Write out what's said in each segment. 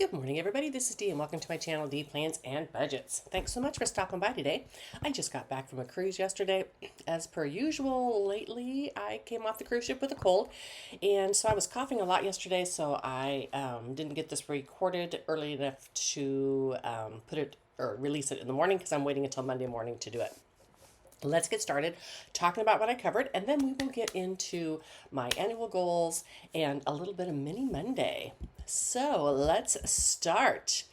Good morning, everybody. This is Dee, and welcome to my channel, Dee Plans and Budgets. Thanks so much for stopping by today. I just got back from a cruise yesterday. As per usual, lately I came off the cruise ship with a cold, and so I was coughing a lot yesterday, so I didn't get this recorded early enough to put it or release it in the morning because I'm waiting until Monday morning to do it. Let's get started talking about what I covered, and then we will get into my annual goals and a little bit of Mini Monday. So let's start.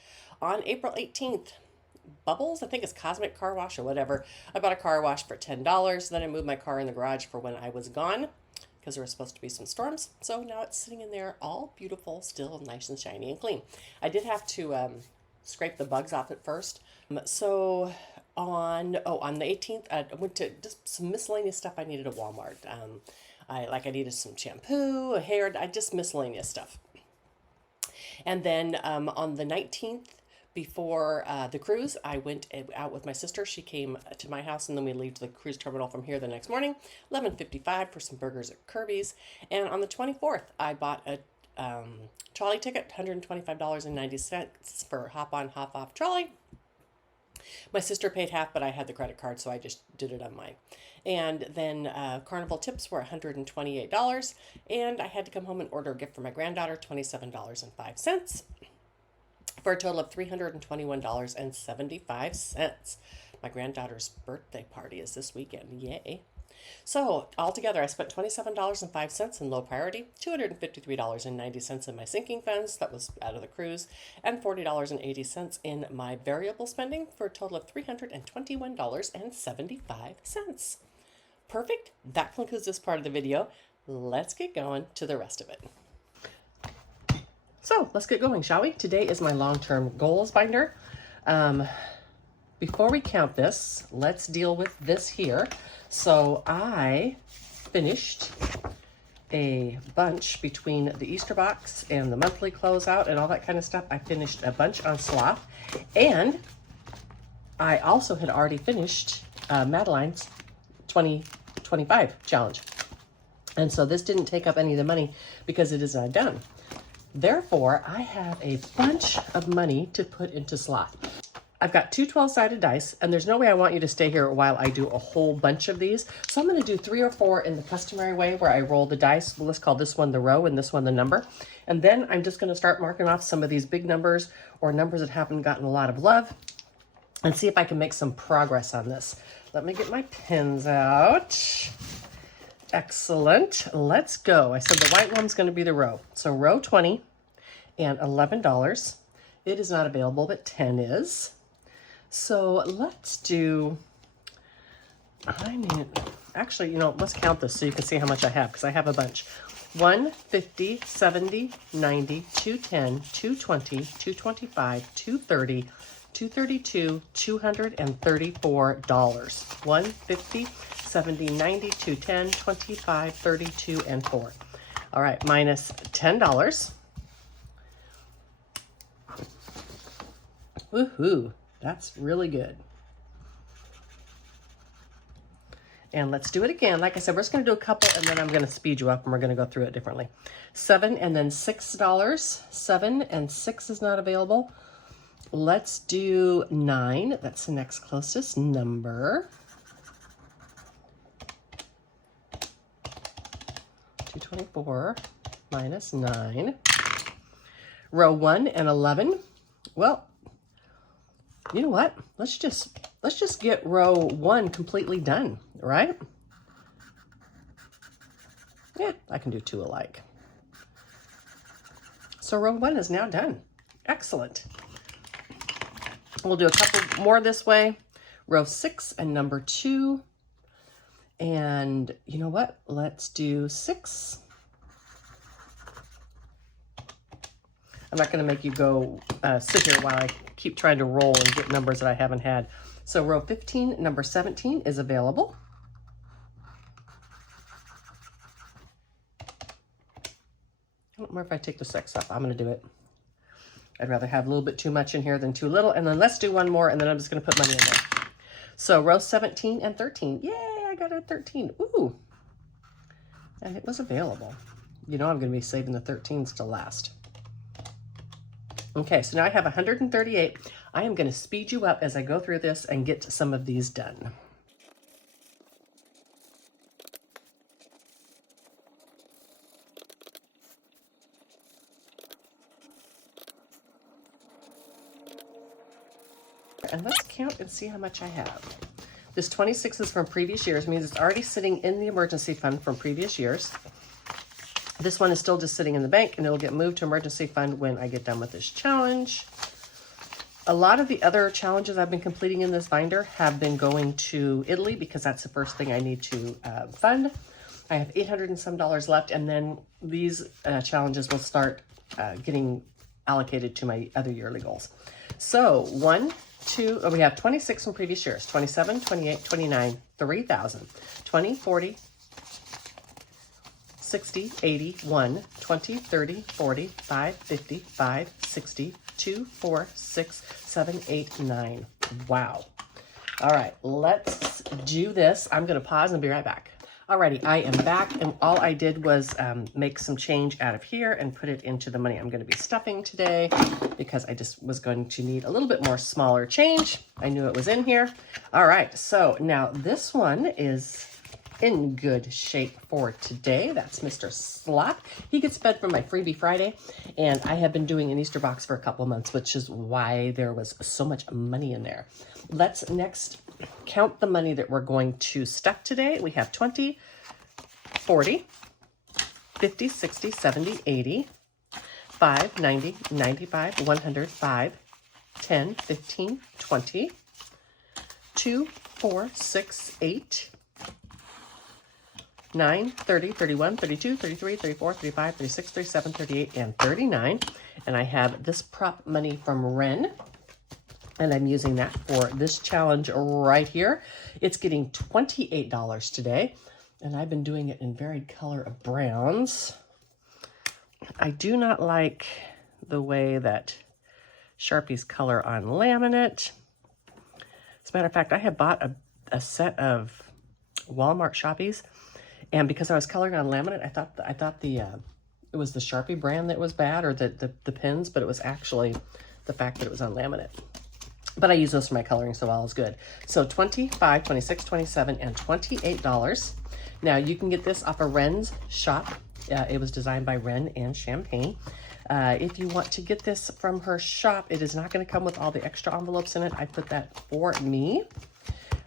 On April 18th, Bubbles, I think it's Cosmic Car Wash or whatever. I bought a car wash for $10. Then I moved my car in the garage for when I was gone because there were supposed to be some storms. So now it's sitting in there all beautiful, still nice and shiny and clean. I did have to scrape the bugs off at first. So on the 18th, I went to just some miscellaneous stuff I needed at Walmart. I needed some shampoo, hair, just miscellaneous stuff. And then on the 19th, before the cruise, I went out with my sister. She came to my house, and then we leave to the cruise terminal from here the next morning, 11:55 for some burgers at Kirby's. And on the 24th, I bought a trolley ticket, $125.90 for hop-on, hop-off trolley. My sister paid half, but I had the credit card, so I just did it on mine. And then Carnival tips were $128, and I had to come home and order a gift for my granddaughter, $27.05, for a total of $321.75. My granddaughter's birthday party is this weekend. Yay. So altogether, I spent $27.05 in low priority, $253.90 in my sinking funds, that was out of the cruise, and $40.80 in my variable spending for a total of $321.75. Perfect. That concludes this part of the video. Let's get going to the rest of it. So let's get going, shall we? Today is my long-term goals binder. Before we count this, let's deal with this here. So I finished a bunch between the Easter box and the monthly closeout and all that kind of stuff. I finished a bunch on Sloth, and I also had already finished Madeline's 2025 challenge. And so this didn't take up any of the money because it is not done. Therefore, I have a bunch of money to put into Sloth. I've got two 12-sided dice, and there's no way I want you to stay here while I do a whole bunch of these. So I'm going to do 3 or 4 in the customary way where I roll the dice. Well, let's call this one the row and this one the number. And then I'm just going to start marking off some of these big numbers or numbers that haven't gotten a lot of love and see if I can make some progress on this. Let me get my pens out. Excellent. Let's go. I said the white one's going to be the row. So row 20 and $11. It is not available, but 10 is. So let's do, actually, let's count this so you can see how much I have, because I have a bunch. 1, 50, 70, 90, 210, 220, 225, 230, 232, $234. 1, 50, 70, 90, 210, 25, 32, and 4. All right, minus $10. Woohoo! That's really good. And let's do it again. Like I said, we're just going to do a couple, and then I'm going to speed you up, and we're going to go through it differently. 7 and then $6. 7 and 6 is not available. Let's do 9. That's the next closest number. 224 minus 9. Row 1 and 11. Well, you know what? Let's just get row 1 completely done, right? Yeah, I can do 2 alike. So row 1 is now done. Excellent. We'll do a couple more this way. Row 6 and number 2. And you know what? Let's do 6. I'm not going to make you go sit here while I keep trying to roll and get numbers that I haven't had. So row 15, number 17 is available. I don't know if I take the 6 up. I'm going to do it. I'd rather have a little bit too much in here than too little. And then let's do one more, and then I'm just going to put money in there. So row 17 and 13. Yay, I got a 13. Ooh. And it was available. You know I'm going to be saving the 13s to last. Okay, so now I have 138. I am going to speed you up as I go through this and get some of these done. And let's count and see how much I have. This 26 is from previous years, means it's already sitting in the emergency fund from previous years. This one is still just sitting in the bank, and it'll get moved to emergency fund when I get done with this challenge. A lot of the other challenges I've been completing in this binder have been going to Italy because that's the first thing I need to fund. I have $800 and some left, and then these challenges will start getting allocated to my other yearly goals. So we have 26 from previous years, 27, 28, 29, 3,000, 20, 40, 60, 80, 1, 20, 30, 40, 5, 50, 5, 60, 2, 4, 6, 7, 8, 9. Wow. All right, let's do this. I'm going to pause and be right back. Alrighty, I am back, and all I did was make some change out of here and put it into the money I'm going to be stuffing today because I just was going to need a little bit more smaller change. I knew it was in here. All right, so now this one is in good shape for today. That's Mr. Slot. He gets fed from my Freebie Friday, and I have been doing an Easter box for a couple of months, which is why there was so much money in there. Let's next count the money that we're going to stuff today. We have 20, 40, 50, 60, 70, 80, 5, 90, 95, 100, 5, 10, 15, 20, 2, 4, 6, 8, 9, 30, 31, 32, 33, 34, 35, 36, 37, 38, and 39. And I have this prop money from Ren, and I'm using that for this challenge right here. It's getting $28 today, and I've been doing it in varied color of browns. I do not like the way that Sharpies color on laminate. As a matter of fact, I have bought a set of Walmart Sharpies, and because I was coloring on laminate, I thought it was the Sharpie brand that was bad, or the pens, but it was actually the fact that it was on laminate. But I use those for my coloring, so all is good. So 25, 26, 27, and $28. Now, you can get this off of Ren's shop. It was designed by Ren and Champagne. If you want to get this from her shop, it is not going to come with all the extra envelopes in it. I put that for me.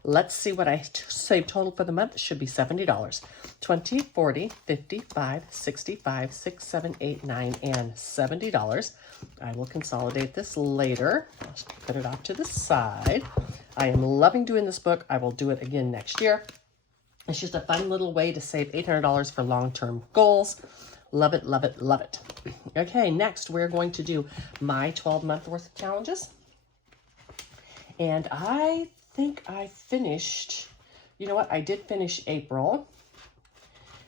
Let's see what I saved total for the month. It should be $70. 20, 40, 55, 65, 6, 7, 8, 9, and $70. I will consolidate this later. I'll put it off to the side. I am loving doing this book. I will do it again next year. It's just a fun little way to save $800 for long-term goals. Love it, love it, love it. Okay, next we're going to do my 12-month worth of challenges. And I think I finished, you know what? I did finish April.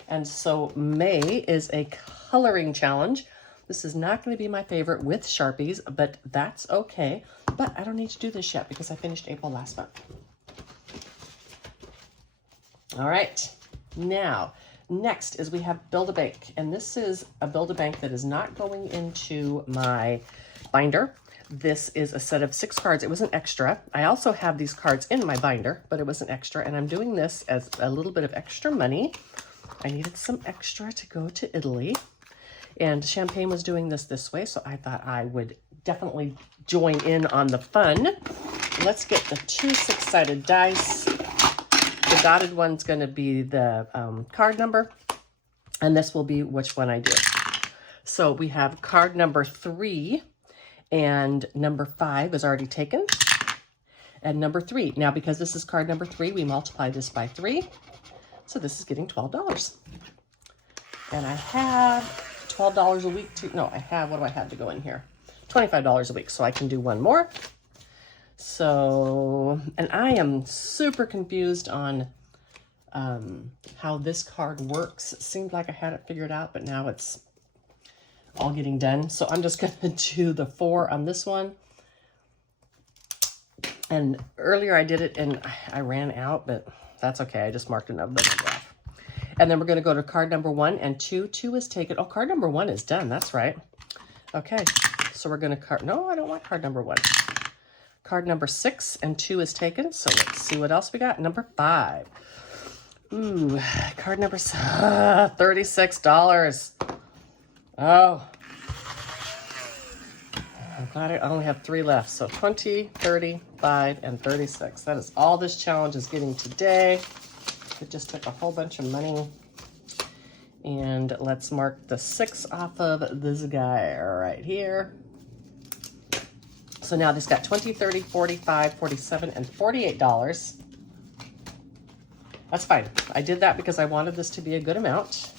And so May is a coloring challenge. This is not going to be my favorite with Sharpies, but that's okay. But I don't need to do this yet because I finished April last month. All right. Now, next is we have Build-A-Bank. And this is a Build-A-Bank that is not going into my binder. This is a set of 6 cards. It was an extra. I also have these cards in my binder, but it was an extra. And I'm doing this as a little bit of extra money. I needed some extra to go to Italy. And Champagne was doing this way, so I thought I would definitely join in on the fun. Let's get the 2 6-sided dice. The dotted one's going to be the card number, and this will be which one I do. So we have card number 3, and number 5 is already taken, and number 3. Now, because this is card number 3, we multiply this by 3, so this is getting $12. And I have $12 a week to, no, I have, what do I have to go in here? $25 a week, so I can do one more. So, and I am super confused on how this card works. It seemed like I had it figured out, but now it's all getting done. So I'm just going to do the 4 on this one. And earlier I did it and I ran out, but that's okay. I just marked another number off. And then we're going to go to card number 1 and 2. 2 is taken. Oh, card number 1 is done. That's right. Okay. So we're going to no, I don't want card number 1. Card number 6 and 2 is taken. So let's see what else we got. Number 5. Ooh, card number $36. Oh, I'm glad I only have 3 left. So 20, 30, 5, and 36. That is all this challenge is getting today. It just took a whole bunch of money. And let's mark the 6 off of this guy right here. So now this got 20, 30, 45, 47, and $48. That's fine. I did that because I wanted this to be a good amount.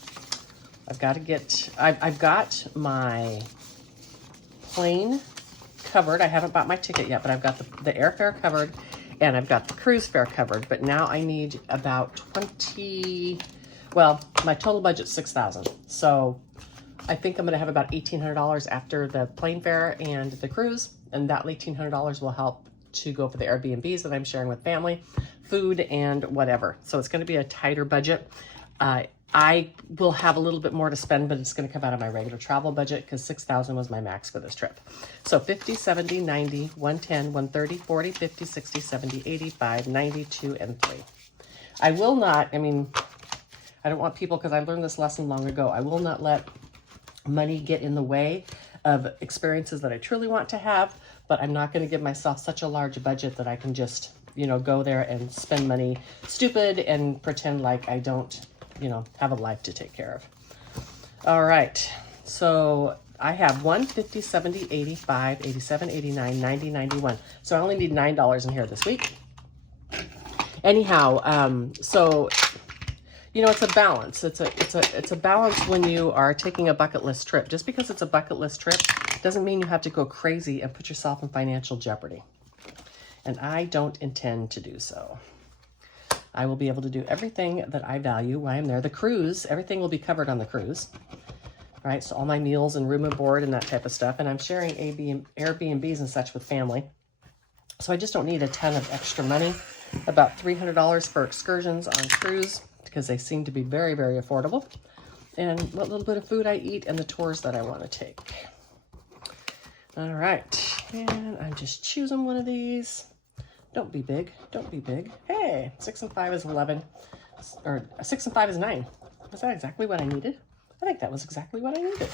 I've got to get, I've got my plane covered. I haven't bought my ticket yet, but I've got the airfare covered and I've got the cruise fare covered. But now I need about 20, well, my total budget's $6,000. So I think I'm going to have about $1,800 after the plane fare and the cruise. And that $1,800 will help to go for the Airbnbs that I'm sharing with family, food, and whatever. So it's going to be a tighter budget. I will have a little bit more to spend, but it's going to come out of my regular travel budget because $6,000 was my max for this trip. So 50, 70, 90, 110, 130, 40, 50, 60, 70, 85, 92, and 3. I will not, I mean, I don't want people, because I learned this lesson long ago, I will not let money get in the way of experiences that I truly want to have, but I'm not going to give myself such a large budget that I can just, you know, go there and spend money stupid and pretend like I don't, you know, have a life to take care of. All right. So I have 1, 50, 70, 85, 87, 89, 90, 91. So I only need $9 in here this week. Anyhow, so, you know, it's a balance. It's a balance when you are taking a bucket list trip. Just because it's a bucket list trip doesn't mean you have to go crazy and put yourself in financial jeopardy. And I don't intend to do so. I will be able to do everything that I value while I'm there. The cruise, everything will be covered on the cruise, right? So all my meals and room and board and that type of stuff. And I'm sharing Airbnbs and such with family. So I just don't need a ton of extra money. About $300 for excursions on cruise because they seem to be very, very affordable. And what little bit of food I eat and the tours that I want to take. All right. And I'm just choosing one of these. Don't be big. Don't be big. Hey, 6 and 5 is 11. Or 6 and 5 is 9. Was that exactly what I needed? I think that was exactly what I needed.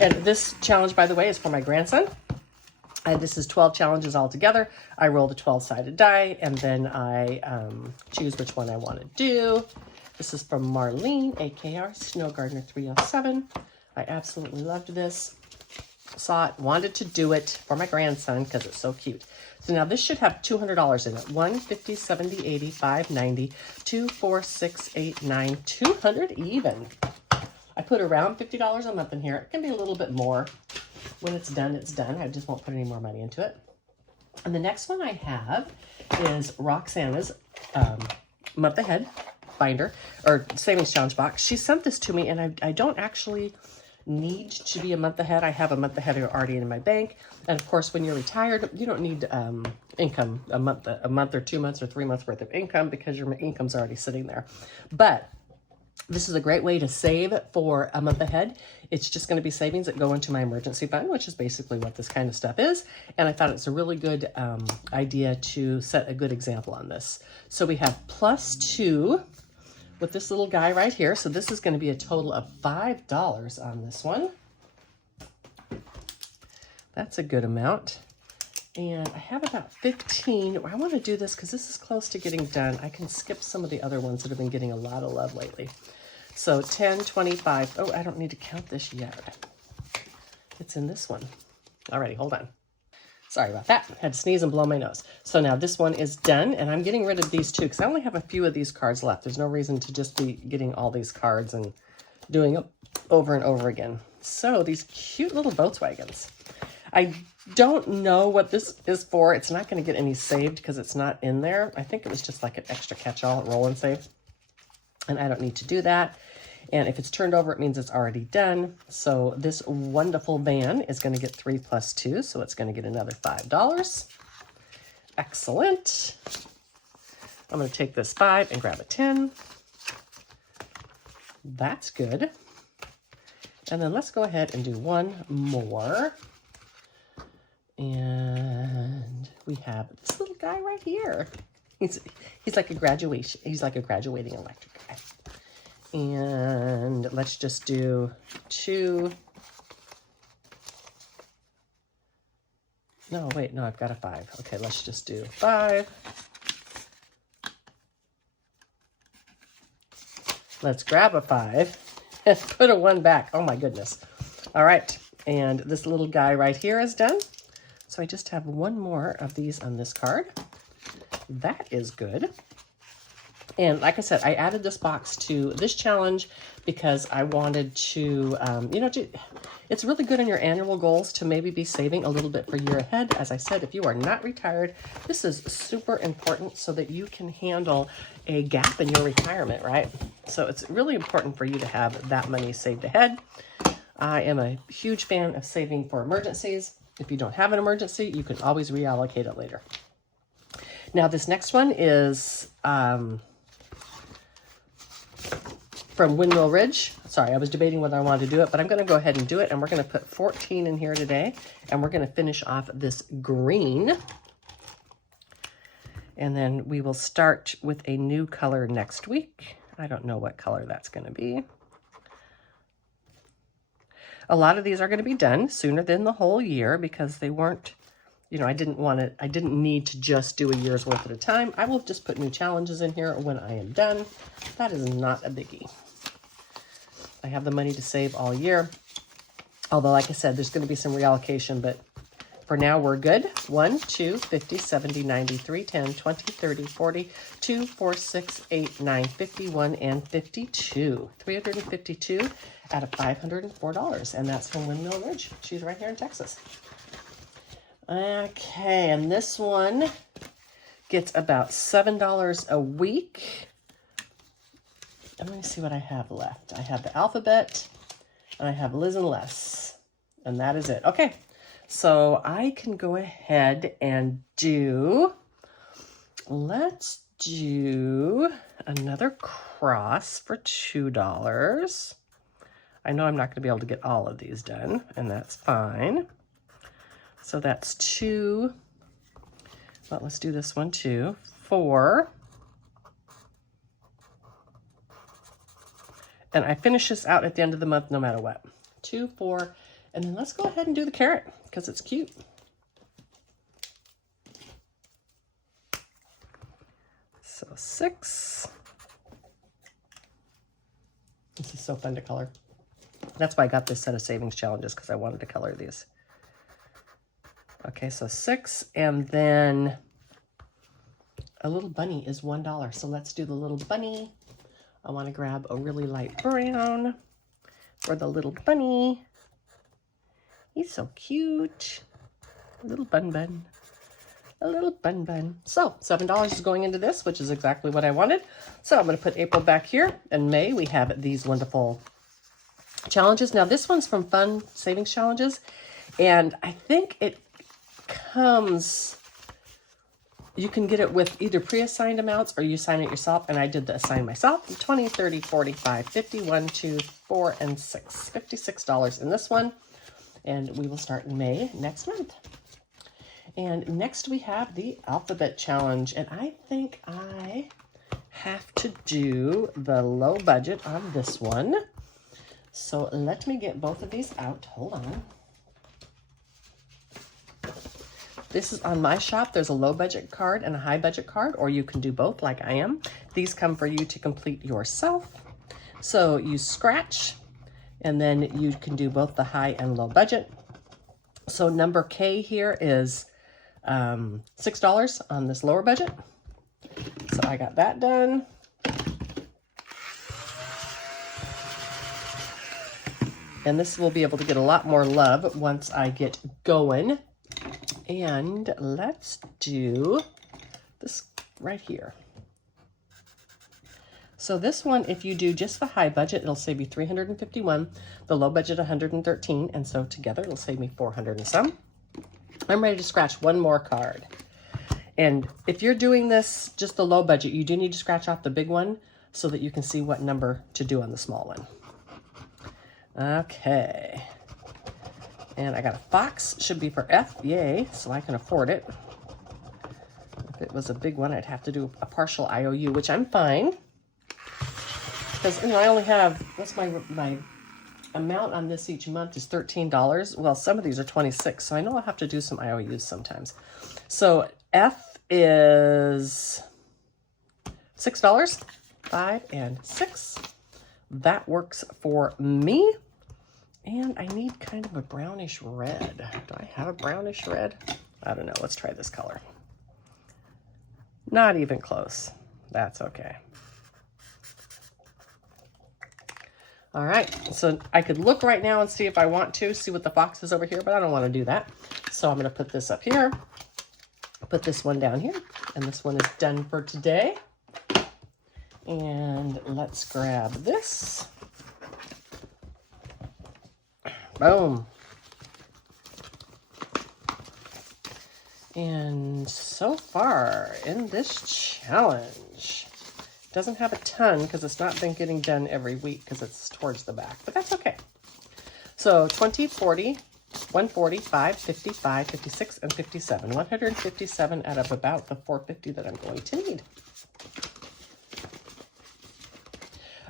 And this challenge, by the way, is for my grandson. And this is 12 challenges all together. I roll the 12-sided die, and then I choose which one I want to do. This is from Marlene, AKR Snow Gardener 307. I absolutely loved this. Saw it, wanted to do it for my grandson because it's so cute. So now this should have $200 in it. 1, 50, 70, 80, 5, 90, 2, 4, 6, 8, 9, 200 even. I put around $50 a month in here. It can be a little bit more. When it's done, it's done. I just won't put any more money into it. And the next one I have is Roxana's month ahead binder or savings challenge box. She sent this to me, and I don't actually need to be a month ahead. I have a month ahead already in my bank. And of course, when you're retired, you don't need income, a month or 2 months or 3 months worth of income because your income's already sitting there. But this is a great way to save for a month ahead. It's just going to be savings that go into my emergency fund, which is basically what this kind of stuff is. And I thought it's a really good idea to set a good example on this. So we have +2 with this little guy right here. So this is going to be a total of $5 on this one. That's a good amount. And I have about 15. I want to do this because this is close to getting done. I can skip some of the other ones that have been getting a lot of love lately. So 10, 25. Oh, I don't need to count this yet. It's in this one. Alrighty, hold on. Sorry about that. Had to sneeze and blow my nose. So now this one is done, and I'm getting rid of these two because I only have a few of these cards left. There's no reason to just be getting all these cards and doing them over and over again. So these cute little Volkswagens. I don't know what this is for. It's not going to get any saved because it's not in there. I think it was just like an extra catch-all, roll and save. And I don't need to do that. And if it's turned over, it means it's already done. So this wonderful van is going to get 3 + 2. So it's going to get another $5. Excellent. I'm going to take this 5 and grab a 10. That's good. And then let's go ahead and do one more. And we have this little guy right here. He's like a graduation. He's like a graduating electric guy. And let's just do 2. No, wait, no, I've got a 5. Okay, let's just do 5. Let's grab a 5 and put a 1 back. Oh my goodness. All right, and this little guy right here is done. So I just have 1 more of these on this card. That is good. And like I said, I added this box to this challenge because I wanted to, you know, it's really good in your annual goals to maybe be saving a little bit for year ahead. As I said, if you are not retired, this is super important so that you can handle a gap in your retirement, right? So it's really important for you to have that money saved ahead. I am a huge fan of saving for emergencies. If you don't have an emergency, you can always reallocate it later. Now, this next one is from Windmill Ridge. Sorry, I was debating whether I wanted to do it, but I'm going to go ahead and do it. And we're going to put 14 in here today. And we're going to finish off this green. And then we will start with a new color next week. I don't know what color that's going to be. A lot of these are going to be done sooner than the whole year because they weren't, you know, I didn't need to just do a year's worth at a time. I will just put new challenges in here when I am done. That is not a biggie. I have the money to save all year. Although, like I said, there's going to be some reallocation, but for now, we're good. 1, 2, 50, 70, 90, 3, 10, 20, 30, 40, 2, 4, 6, 8, 9, 51, and 52. 352 out of $504. And that's from Windmill Ridge. She's right here in Texas. Okay, and this one gets about $7 a week. And let me see what I have left. I have the alphabet, and I have Liz and Les, and that is it. Okay, so I can go ahead and do, let's do another cross for $2. I know I'm not going to be able to get all of these done, and that's fine. So that's 2. Well, let's do this one too. 4. And I finish this out at the end of the month no matter what. 2, 4, and then let's go ahead and do the carrot because it's cute. So 6. This is so fun to color. That's why I got this set of savings challenges, because I wanted to color these. Okay, so 6, and then a little bunny is $1. So let's do the little bunny. I want to grab a really light brown for the little bunny. He's so cute. A little bun. A little bun. So $7 is going into this, which is exactly what I wanted. So I'm going to put April back here. In May, we have these wonderful challenges. Now, this one's from Fun Savings Challenges, and I think it comes, you can get it with either pre-assigned amounts or you sign it yourself, and I did the assign myself. 20, 30, 45, 50, 1, 2, 4, and 6. $56 in this one, and we will start in May next month. And next we have the alphabet challenge, and I think I have to do the low budget on this one. So let me get both of these out. Hold on. This is on my shop. There's a low budget card and a high budget card, or you can do both like I am. These come for you to complete yourself. So you scratch, and then you can do both the high and low budget. So number K here is $6 on this lower budget. So I got that done. And this will be able to get a lot more love once I get going. And let's do this right here. So this one, if you do just the high budget, it'll save you $351, the low budget $113, and so together it'll save me $400 and some. I'm ready to scratch one more card. And if you're doing this, just the low budget, you do need to scratch off the big one so that you can see what number to do on the small one. Okay. And I got a fox, should be for F, yay, so I can afford it. If it was a big one, I'd have to do a partial IOU, which I'm fine. Because, you know, I only have, what's my amount on this each month is $13. Well, some of these are 26, so I know I'll have to do some IOUs sometimes. So F is $6, 5 and 6. That works for me. And I need kind of a brownish red. Do I have a brownish red? I don't know. Let's try this color. Not even close. That's okay. All right. So I could look right now and see if I want to, see what the fox is over here, but I don't want to do that. So I'm going to put this up here, put this one down here, and this one is done for today. And let's grab this. Boom. And so far in this challenge, doesn't have a ton because it's not been getting done every week because it's towards the back, but that's okay. So 20, 40, 140, 5, 55, 56, and 57. 157 out of about the 450 that I'm going to need.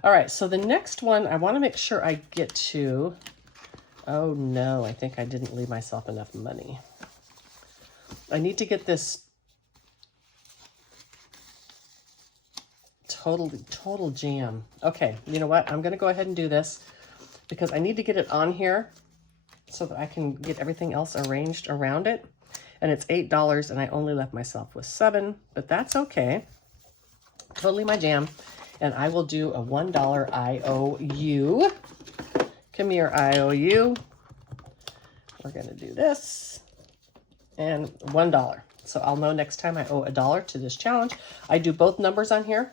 All right, so the next one, I want to make sure I get to... Oh no, I think I didn't leave myself enough money. I need to get this total jam. Okay, you know what? I'm going to go ahead and do this because I need to get it on here so that I can get everything else arranged around it. And it's $8 and I only left myself with 7, but that's okay. Totally my jam. And I will do a $1 IOU. Come here, IOU. We're going to do this. And $1. So I'll know next time I owe $1 to this challenge. I do both numbers on here,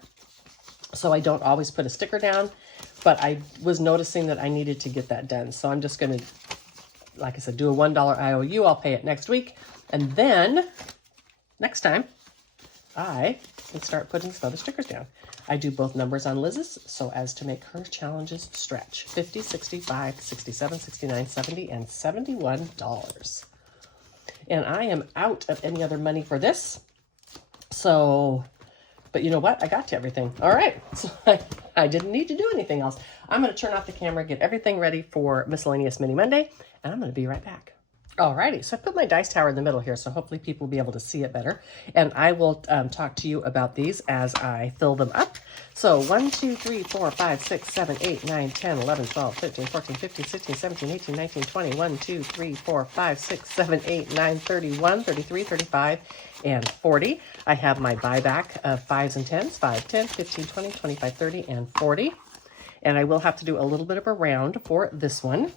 so I don't always put a sticker down. But I was noticing that I needed to get that done. So I'm just going to, like I said, do a $1 IOU. I'll pay it next week. And then next time, I can start putting some other stickers down. I do both numbers on Liz's so as to make her challenges stretch. 50, 65, 67, 69, 70, and $71. And I am out of any other money for this. So, but you know what? I got to everything. All right. So I didn't need to do anything else. I'm going to turn off the camera, get everything ready for Miscellaneous Mini Monday, and I'm going to be right back. Alrighty, so I put my dice tower in the middle here, so hopefully people will be able to see it better. And I will talk to you about these as I fill them up. So 1, 2, 3, 4, 5, 6, 7, 8, 9, 10, 11, 12, 13, 14, 15, 16, 17, 18, 19, 20, 1, 2, 3, 4, 5, 6, 7, 8, 9, 31, 33, 35, and 40. I have my buyback of 5s and 10s, 5, 10, 15, 20, 25, 30, and 40. And I will have to do a little bit of a round for this one.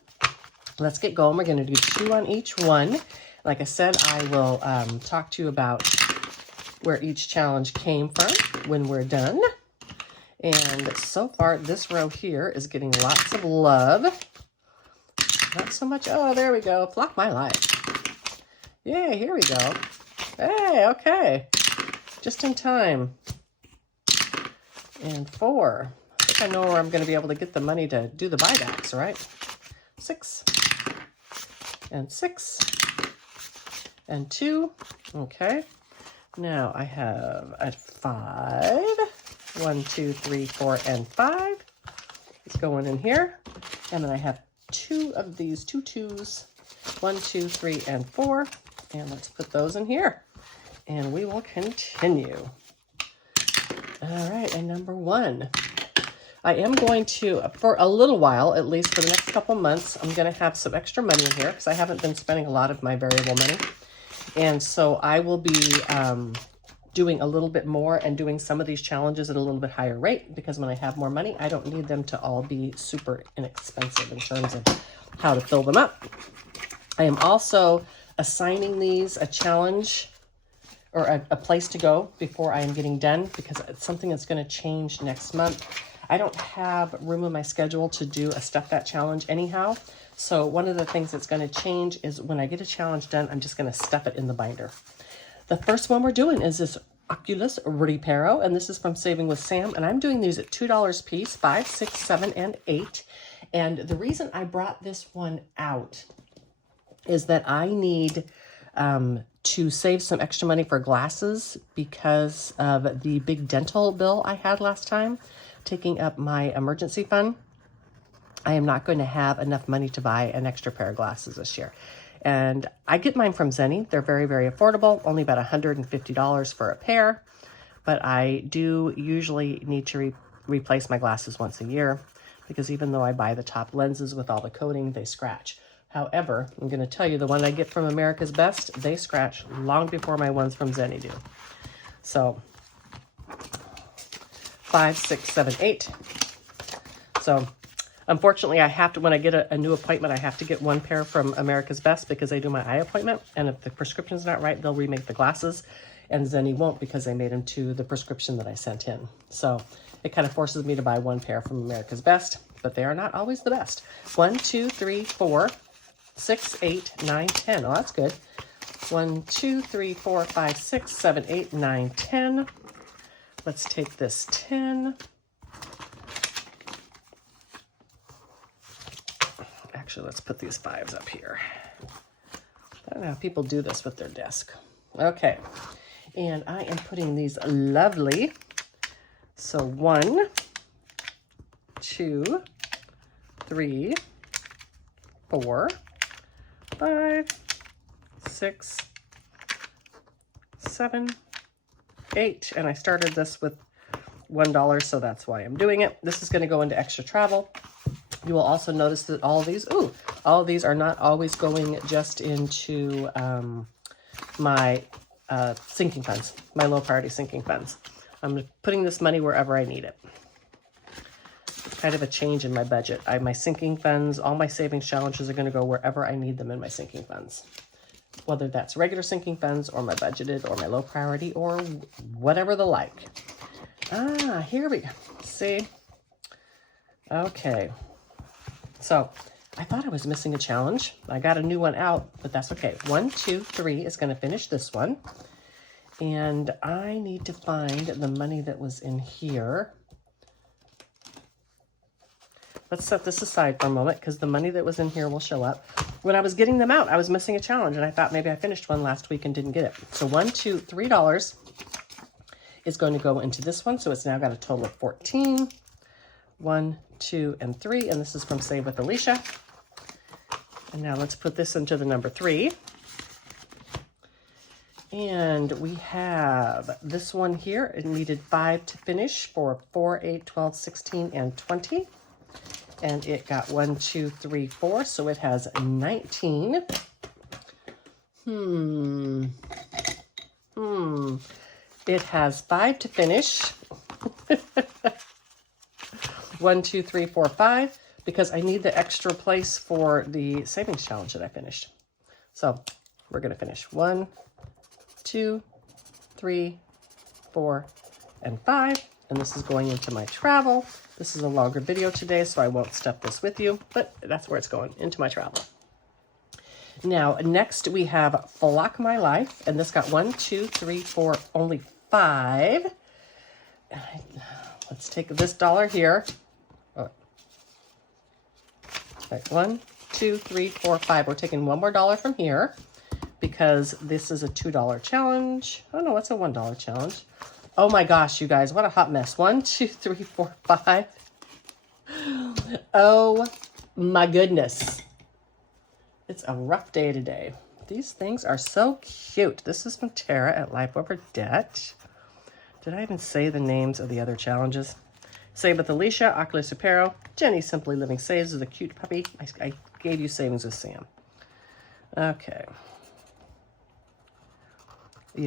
Let's get going. We're going to do 2 on each one. Like I said, I will talk to you about where each challenge came from when we're done. And so far, this row here is getting lots of love. Not so much. Oh, there we go. Flock my life. Yeah, here we go. Hey, okay. Just in time. And 4. I think I know where I'm going to be able to get the money to do the buybacks, right? 6. And 6. And 2. Okay. Now I have a 5. 1, 2, 3, 4, and 5. It's going in here. And then I have 2 of these, 2 2s. 1, 2, 3, and 4. And let's put those in here. And we will continue. All right, and number 1. I am going to, for a little while, at least for the next couple months, I'm going to have some extra money in here because I haven't been spending a lot of my variable money. And so I will be doing a little bit more and doing some of these challenges at a little bit higher rate because when I have more money, I don't need them to all be super inexpensive in terms of how to fill them up. I am also assigning these a challenge or a place to go before I am getting done because it's something that's going to change next month. I don't have room in my schedule to do a Stuff That challenge anyhow. So one of the things that's going to change is when I get a challenge done, I'm just going to stuff it in the binder. The first one we're doing is this Oculus Reparo, and this is from Saving with Sam, and I'm doing these at $2 a piece, 5, 6, 7, and 8. And the reason I brought this one out is that I need to save some extra money for glasses because of the big dental bill I had last time, taking up my emergency fund. I am not going to have enough money to buy an extra pair of glasses this year. And I get mine from Zenni. They're very, very affordable, only about $150 for a pair. But I do usually need to replace my glasses once a year because even though I buy the top lenses with all the coating, they scratch. However, I'm going to tell you, the one I get from America's Best, they scratch long before my ones from Zenni do. So 5, 6, 7, 8. So unfortunately, I have to, when I get a new appointment, I have to get one pair from America's Best because I do my eye appointment. And if the prescription's not right, they'll remake the glasses. And Zenni won't because they made them to the prescription that I sent in. So it kind of forces me to buy one pair from America's Best, but they are not always the best. 1, 2, 3, 4, 6, 8, 9, 10. Oh, that's good. 1, 2, 3, 4, 5, 6, 7, 8, 9, 10. Let's take this 10. Actually, let's put these 5s up here. I don't know how people do this with their desk. Okay. And I am putting these lovely. So 1, 2, 3, 4, 5, 6, 7, 8. And I started this with $1, so that's why I'm doing it. This is going to go into extra travel. You will also notice that all of these are not always going just into my sinking funds, my low priority sinking funds. I'm putting this money wherever I need it. Kind of a change in my budget. My sinking funds, all my savings challenges are going to go wherever I need them in my sinking funds. Whether that's regular sinking funds or my budgeted or my low priority or whatever the like. Here we go. See? Okay. So I thought I was missing a challenge. I got a new one out, but that's okay. 1, 2, 3 is going to finish this one. And I need to find the money that was in here. Let's set this aside for a moment because the money that was in here will show up. When I was getting them out, I was missing a challenge, and I thought maybe I finished one last week and didn't get it. So $1, $2, $3 is going to go into this one. So it's now got a total of 14. 1, 2, and 3, and this is from Save with Alicia. And now let's put this into the number 3. And we have this one here. It needed 5 to finish for 4, 8, 12, 16, and 20. And it got 1, 2, 3, 4, so it has 19. It has 5 to finish. 1, 2, 3, 4, 5, because I need the extra place for the savings challenge that I finished. So we're going to finish 1, 2, 3, 4, and 5. And this is going into my travel. This is a longer video today, so I won't stuff this with you, but that's where it's going, into my travel. Now, next we have Flock My Life, and this got 1, 2, 3, 4, only 5. Let's take this dollar here. Right, 1, 2, 3, 4, 5. We're taking one more dollar from here because this is a $2 challenge. Oh no, it's a $1 challenge. Oh my gosh, you guys, what a hot mess. 1, 2, 3, 4, 5. Oh my goodness. It's a rough day today. These things are so cute. This is from Tara at Life Over Debt. Did I even say the names of the other challenges? Save with Alicia, Oculus Supero, Jenny Simply Living Saves is a cute puppy. I gave you Savings with Sam. Okay.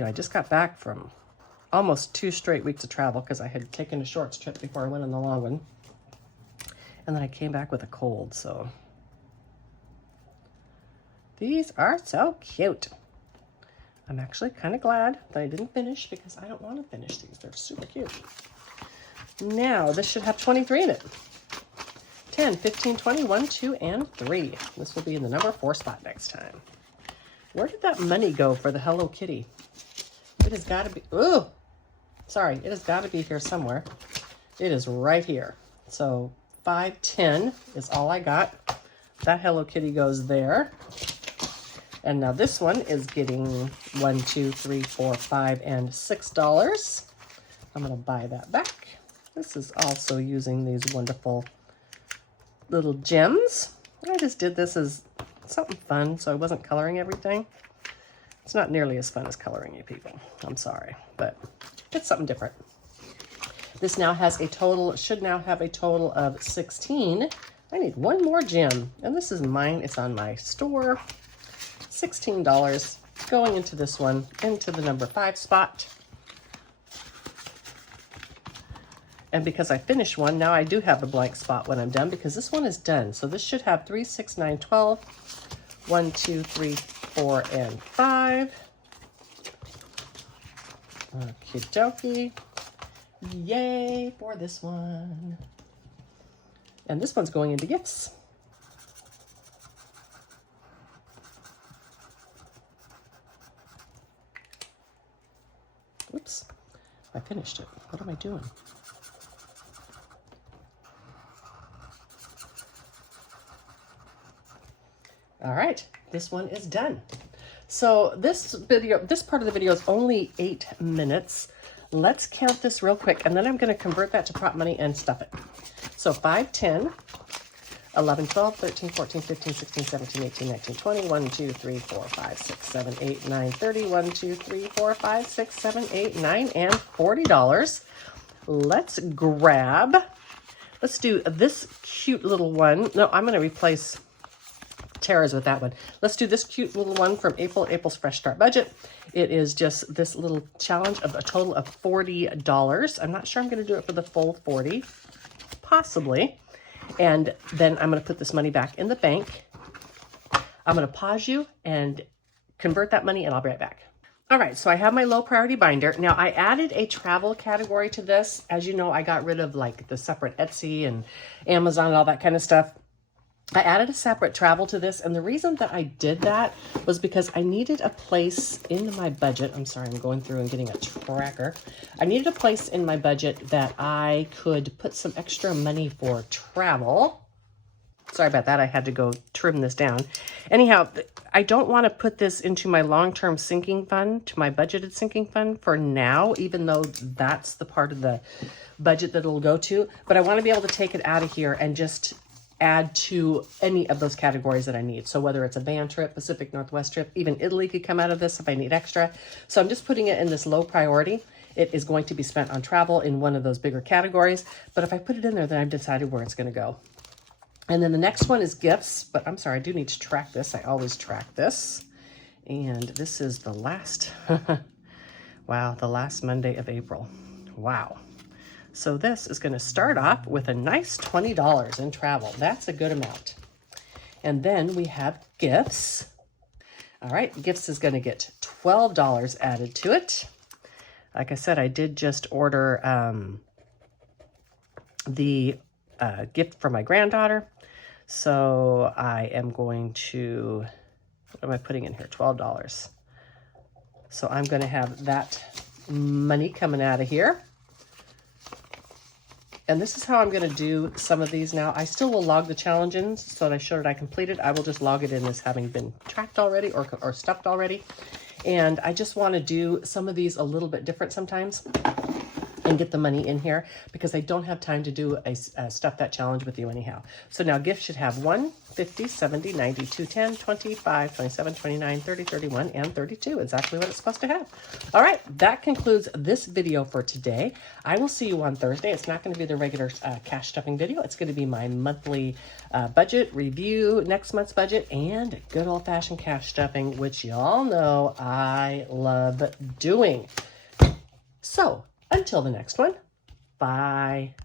I just got back from almost 2 straight weeks of travel because I had taken a short trip before I went on the long one. And then I came back with a cold, so. These are so cute. I'm actually kind of glad that I didn't finish because I don't want to finish these. They're super cute. Now, this should have 23 in it. 10, 15, 20, 1, 2, and 3. This will be in the number 4 spot next time. Where did that money go for the Hello Kitty? It has got to be, ooh, sorry, it has got to be here somewhere. It is right here. So 5, 10 is all I got. That Hello Kitty goes there. And now this one is getting $1, $2, $3, $4, $5, and $6. I'm going to buy that back. This is also using these wonderful little gems. I just did this as something fun, so I wasn't coloring everything. It's not nearly as fun as coloring, you people. I'm sorry, but it's something different. This now has a total, should now have a total of 16. I need one more gem, and this is mine. It's on my store. $16 going into this one, into the number 5 spot. And because I finished one, now I do have a blank spot when I'm done, because this one is done. So this should have 3, 6, 9, 12. 1, 2, 3, 4, and 5. Okie dokie. Yay for this one. And this one's going into gifts. Oops, I finished it. What am I doing? All right, this one is done. So this part of the video is only 8 minutes. Let's count this real quick, and then I'm going to convert that to prop money and stuff it. So 5, 10, 11, 12, 13, 14, 15, 16, 17, 18, 19, 20, 1, 2, 3, 4, 5, 6, 7, 8, 9, 30, 1, 2, 3, 4, 5, 6, 7, 8, 9, and $40. Let's do this cute little one. No, I'm going to replace Tara's with that one. Let's do this cute little one from April's Fresh Start Budget. It is just this little challenge of a total of $40. I'm not sure I'm going to do it for the full 40, possibly. And then I'm going to put this money back in the bank. I'm going to pause you and convert that money, and I'll be right back. All right, so I have my low priority binder. Now I added a travel category to this. As you know, I got rid of like the separate Etsy and Amazon and all that kind of stuff. I added a separate travel to this, and the reason that I did that was because I needed a place in my budget. I'm sorry, I'm going through and getting a tracker. I needed a place in my budget that I could put some extra money for travel. Sorry about that. I had to go trim this down. Anyhow, I don't want to put this into my long-term sinking fund, to my budgeted sinking fund for now, even though that's the part of the budget that it'll go to. But I want to be able to take it out of here and just add to any of those categories that I need. So whether it's a van trip, Pacific Northwest trip, even Italy could come out of this if I need extra. So I'm just putting it in this low priority. It is going to be spent on travel in one of those bigger categories. But if I put it in there, then I've decided where it's going to go. And then the next one is gifts. But I'm sorry, I do need to track this. I always track this. And this is the last, wow, the last Monday of April. Wow. So this is going to start off with a nice $20 in travel. That's a good amount. And then we have gifts. All right, gifts is going to get $12 added to it. Like I said, I did just order the gift for my granddaughter. So I am going to, what am I putting in here? $12. So I'm going to have that money coming out of here. And this is how I'm going to do some of these now. I still will log the challenge in so that I showed it I completed. I will just log it in as having been tracked already or stuffed already. And I just want to do some of these a little bit different sometimes and get the money in here because I don't have time to do a stuff that challenge with you anyhow. So now gifts should have 1, 50, 70, 90, 210, 25, 27, 29, 30, 31, and 32. Exactly what it's supposed to have. All right, that concludes this video for today. I will see you on Thursday. It's not going to be the regular cash stuffing video. It's going to be my monthly budget review, next month's budget, and good old-fashioned cash stuffing, which y'all know I love doing. So, until the next one, bye.